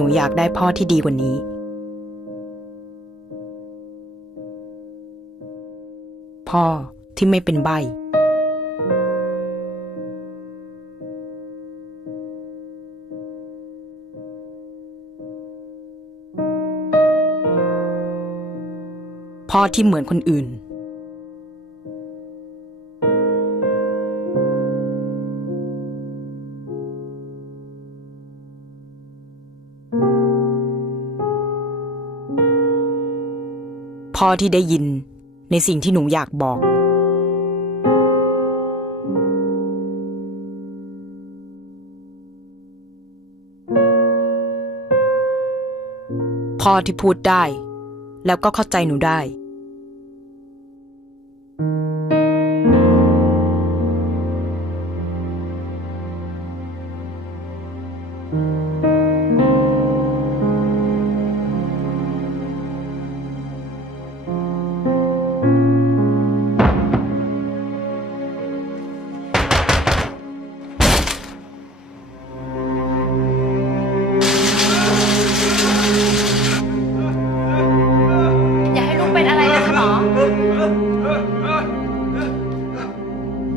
นูอยากได้พ่อที่ดีกว่านี้ พ่อที่ไม่เป็นใบ พ่อที่เหมือนคนอื่น พ่อที่ได้ยินในสิ่งที่หนูอยากบอก พ่อที่พูดได้ แล้วก็เข้าใจหนูได้อย่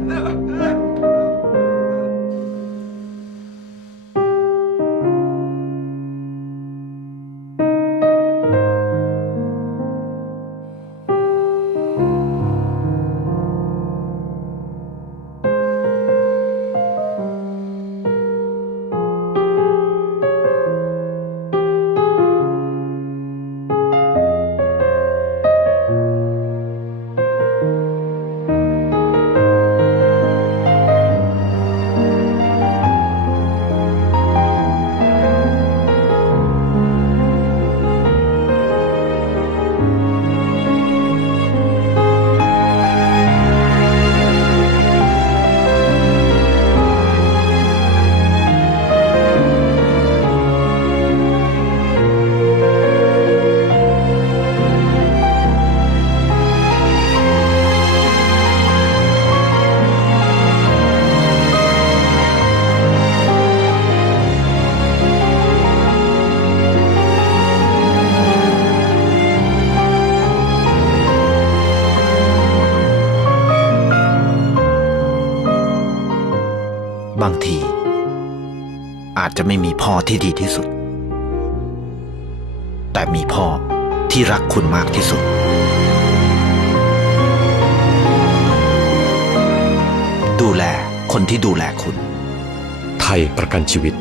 นะคะห บางที อาจจะไม่มีพ่อที่ดีที่สุด แต่มีพ่อที่รักคุณมากที่สุด ดูแลคนที่ดูแลคุณ ไทยประกันชีวิต